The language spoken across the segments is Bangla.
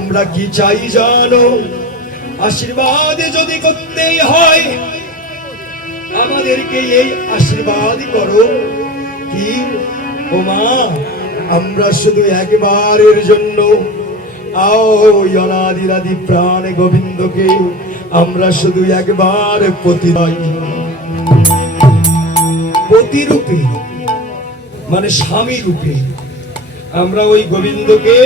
আমরা কি চাই জানো? আশীর্বাদ যদি করতেই হয় আমাদেরকে এই আশীর্বাদ করো কি ও মা, আমরা শুধু একবারের জন্য অনাদিরাদি প্রাণ গোবিন্দকে আমরা শুধু একবার প্রতিরূপে মানে স্বামী রূপে আমরা ওই গোবিন্দকে,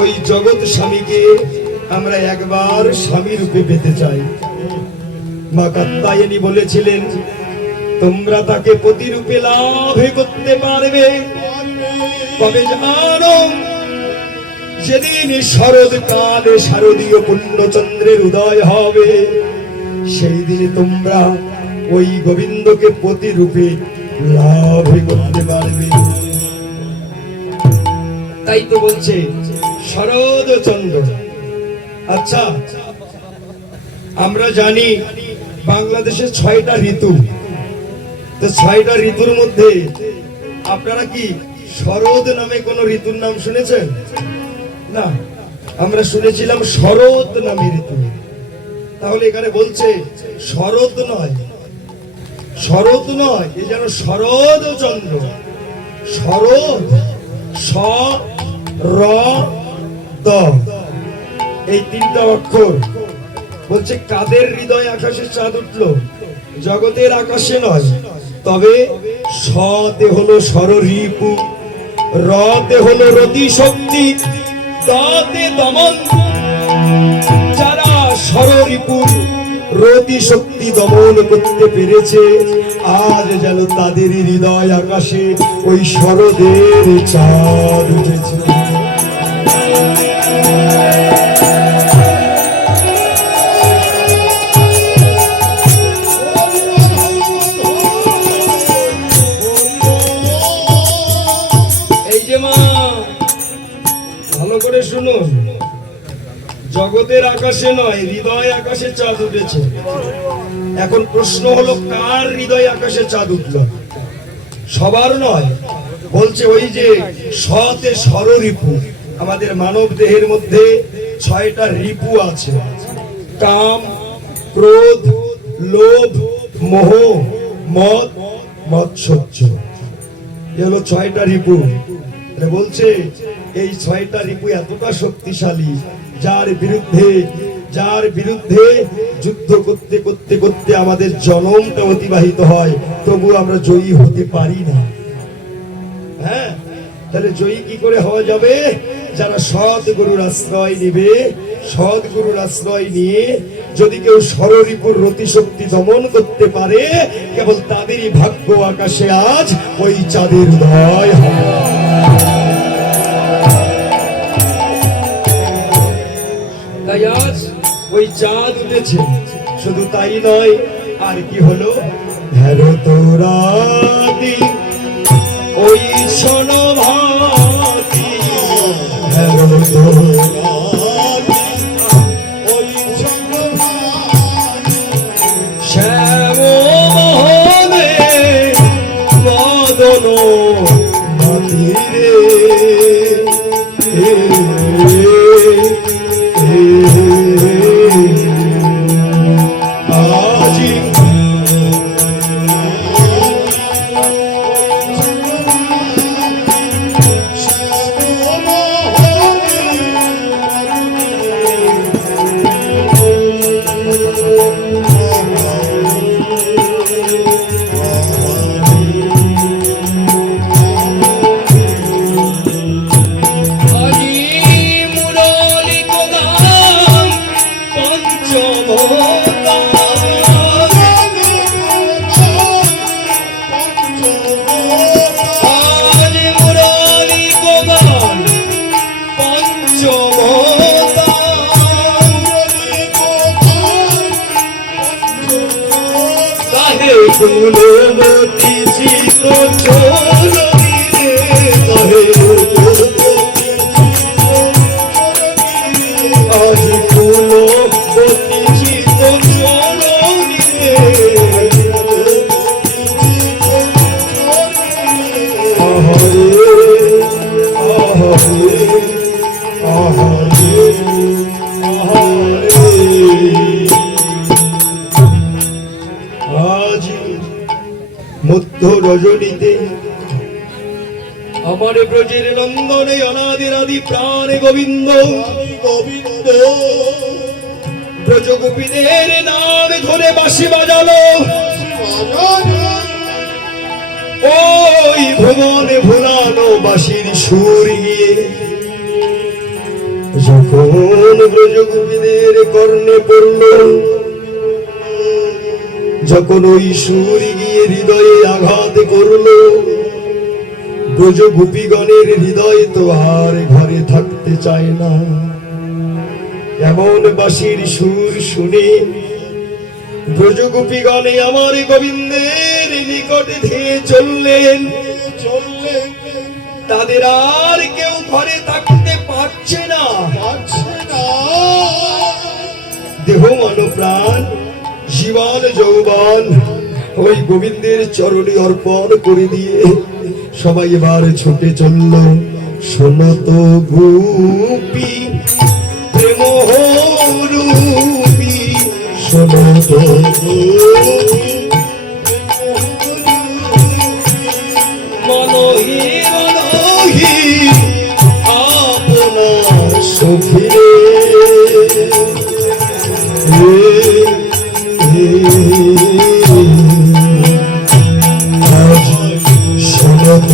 ওই জগৎ স্বামীকে আমরা একবার স্বামী রূপে পেতে চাই। মা কাত্যায়নী বলেছিলেন, তোমরা তাকে প্রতিরূপে লাভ করতে পারবে কবে জানো? যেদিন শরৎকালে শারদীয় পূর্ণচন্দ্রের উদয় হবে, সেই দিনে তোমরা ওই গোবিন্দকে প্রতিরূপে লাভ করতে পারবে। তাই তো বলছে শরৎচন্দ্র। আচ্ছা, আমরা জানি বাংলাদেশে 6টা ঋতু, তো 6টা ঋতুর মধ্যে আপনারা কি শরৎ নামে কোন ঋতুর নাম শুনেছেন? না, আমরা শুনেছিলাম শরৎ নামে ঋতু। তাহলে এখানে বলছে শরৎ নয়, শরৎ নয়, এ যেন শরৎচন্দ্র। শরৎ স র দ এই 3টা অক্ষর। বলছে কাদের হৃদয় আকাশে চাঁদ উঠলো? জগতের আকাশে নয়, তবে সতে হলো সররিপু, রতে হলো রতি শক্তি, দতে দমন। যারা সররিপুর রতি শক্তি দমন করতে পেরেছে, আজ যেন তাদের হৃদয় আকাশে ওই শরদের চাঁদ উঠেছে। ভালো করে শুনুন, জগতের আকাশে নয়, হৃদয় আকাশে চাঁদ উঠেছে। এখন প্রশ্ন হলো, কার হৃদয় আকাশে চাঁদ উঠল? সবার নয়। বলছে ওই যে সতে সররিপু, আমাদের মানব দেহের মধ্যে 6টা রিপু আছে, কাম, ক্রোধ, লোভ, মোহ, মদ, মৎসর্য। এ হলো 6টা রিপু। বলছে এই 6টা রিপু এতটা শক্তিশালী, যার বিরুদ্ধে যুদ্ধ করতে করতে করতে আমাদের জনমটা অতিবাহিত হয়, তবু আমরা জয়ী হতে পারি না। হ্যাঁ, তাহলে জয়ী কি করে হওয়া যাবে? যারা সৎগুরুর আশ্রয় নেবে, সৎগুরুর আশ্রয় নিয়ে যদি কেউ সররিপুর রতি শক্তি দমন করতে পারে, কেবল তাদেরই ভাগ্য আকাশে আজ ওই চাঁদের উদয় হবে। তাই আজ ওই চাঁদ উঠেছে। শুধু তাই নয়, আর কি হলো? তোরাদি ওই সোনভাতি, শ্যাম মোহনে মদন মন্দিরে ফুলবতী চিত চরণে আজ ফুলবতী চিত চরণে আহরে আহরে আহরে রজনীতে আমার ব্রজের নন্দনে অনাদির আদি প্রাণ গোবিন্দ গোবিন্দ ব্রজ গোপীদের নাম ধরে বাঁশি বাজালো ওই ভুবনে ভুলানো বাঁশির সুর গিয়ে যখন ব্রজ গোপীদের কর্ণে পড়ল, যখন ওই সুর গিয়ে হৃদয়ে আঘাত করল, ব্রজ গোপীগণের হৃদয় তো আর ঘরে থাকতে চায় না। এমন বাঁশির সুর শুনে ব্রজ গোপীগণে আমার গোবিন্দের নিকটে ধেয়ে চললেন। তাদের আর কেউ ঘরে থাকতে পারছে না। দেহ মন প্রাণ জীবন যৌবন ওই গোবিন্দের চরণে অর্পণ করে দিয়ে সবাই এবার ছুটে চলল সনত গোপী প্রেম রূপী সনত মনহি মনহি আপনা সখিরে আজ সনত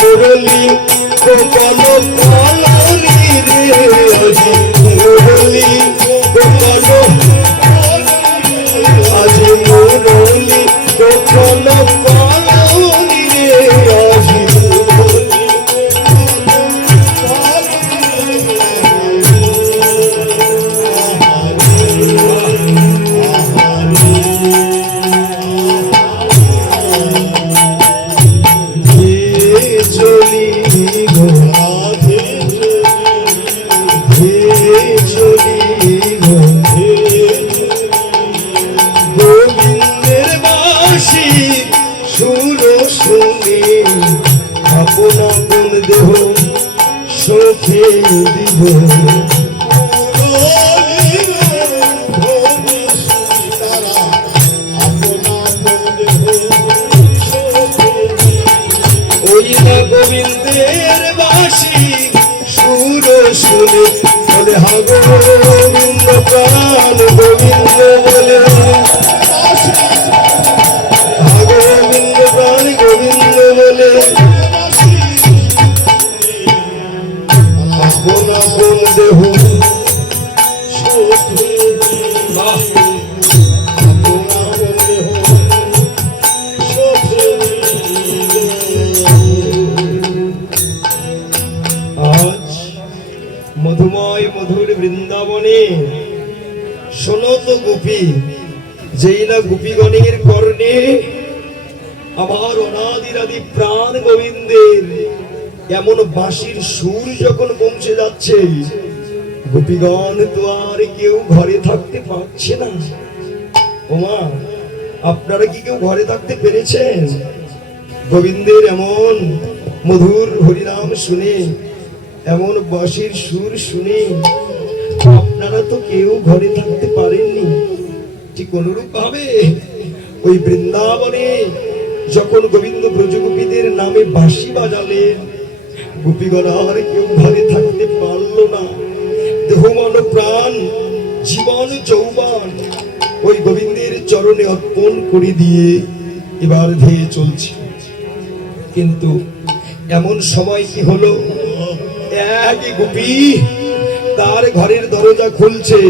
মুরলি গোপাল পালনি রে আজি মুরলি গোপাল আজি মুরলি গোপাল পালনি রে আজি গোবিন্দের বাঁশি সুর শুনে আপন আপন দেহ সখে দিব ওই না গোবিন্দের বাঁশি সুর শুনে বলে হা গোবিন্দ প্রাণ গোবিন্দ বলে হা গোবিন্দ প্রাণ গোবিন্দ বলে আপন আপন দেহ আজ মধুময় মধুর বৃন্দাবনে সনত গোপী যেই না গোপীগণের কর্ণে আমার অনাদিরাদি প্রাণ গোবিন্দের এমন বাঁশির সুর যখন পৌঁছে যাচ্ছে, গোপীগণ তো আর কেউ ঘরে থাকতে পারছে না। ওমা, আপনারা কি কেউ ঘরে থাকতে পেরেছেন? গোবিন্দের এমন মধুর হরিনাম শুনে, এমন বাঁশির সুর শুনে আপনারা তো কেউ ঘরে থাকতে পারেননি। ঠিক অনুরূপ ভাবে ওই বৃন্দাবনে যখন গোবিন্দ ব্রজগোপীদের নামে বাঁশি বাজালেন, গোপীগণ আর কেউ ঘরে থাকতে পারলো না। দেহ মন প্রাণ জীবন যৌবন ওই গোবিন্দের চরণে অর্পণ করে দিয়ে এবার ধেয়ে চলছে। কিন্তু এমন সময় কি হলো, এক গোপী তার ঘরের দরজা খুলছে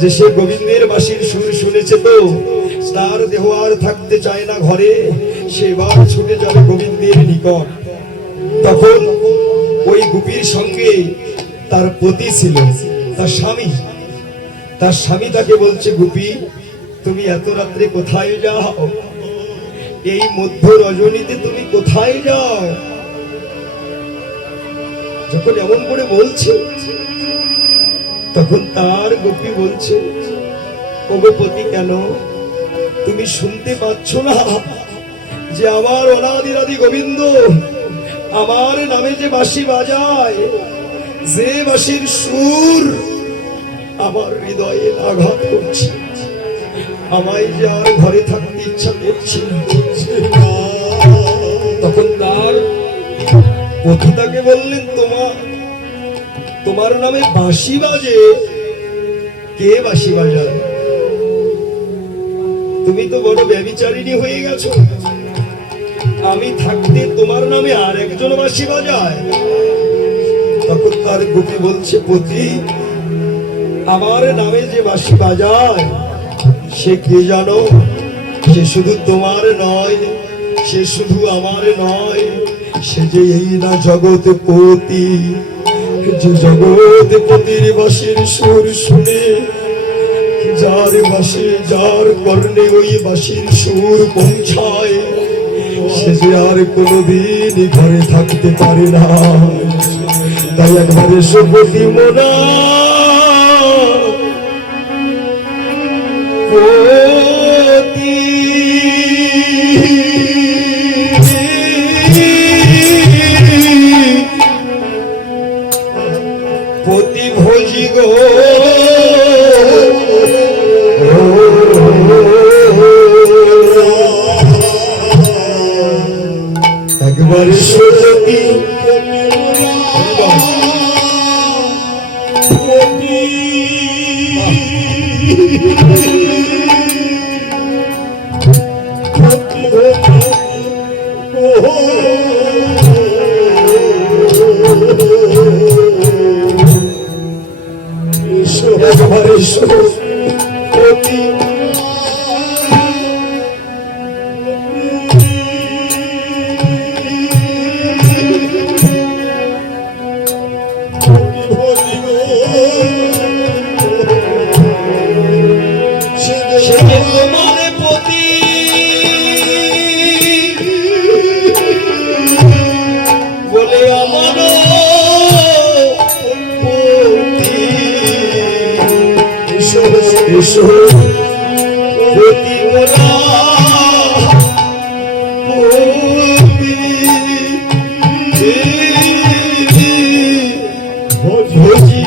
যে সে গোবিন্দের বাঁশির সুর শুনেছে, তো তার দেহ আর থাকতে চায় না ঘরে। সেবার ছুটে যাবে গোবিন্দের নিকট। তখন ওই গোপীর সঙ্গে তার পতি ছিল, তার স্বামী। তার স্বামী তাকে বলছে, গোপী তুমি এত রাত্রে কোথায় যাও? এই মধ্য রজনীতে তুমি কোথায় যাও? যখন এমন করে বলছে, তখন তার গোপী বলছে, ওগো পতি, কেন তুমি শুনতে পাচ্ছ না যে আমার অনাদিরাদি গোবিন্দ আমার নামে যে বাঁশি বাজায়, যে বাঁশির সুর আমার হৃদয়ে আঘাত করছে, আমায় যে আর ঘরে থাকতে ইচ্ছা করছে না। তখন তার পতি তাকে বললেন, তোমার নামে বাঁশি বাজে? কে বাঁশি বাজায়? তুমি তো বড় ব্যভিচারিণী হয়ে গেছো। আমি থাকতে তোমার নামে আর একজন বাঁশি বাজায়? তখন তার গোপী বলছে, পতি আমার নামে যে বাঁশি বাজায় সে কে জানো? সে শুধু তোমার নয়, সে শুধু আমার নয়, সে যে এই না জগৎপতি। যে জগৎপতির বাঁশির সুর শুনে, যার বাঁশি যার কর্ণে ওই বাঁশির সুর পৌঁছায়, সে যে আর কোনোদিন ঘরে থাকতে পারে না। তাই একবারে সুপতি মোনা পতি পতি ভোজি গো, একবারে সুপতি একবারে সুপতি বলে আমার এসো পতি মোরা ভোজি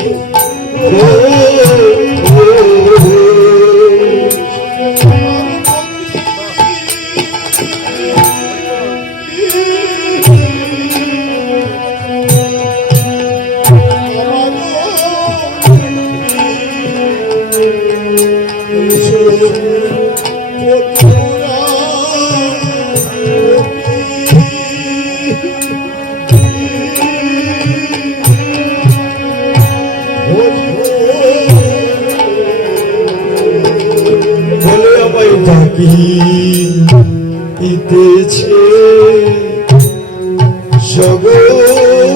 বলে আমায় ডাকিতেছে জগৎপতি।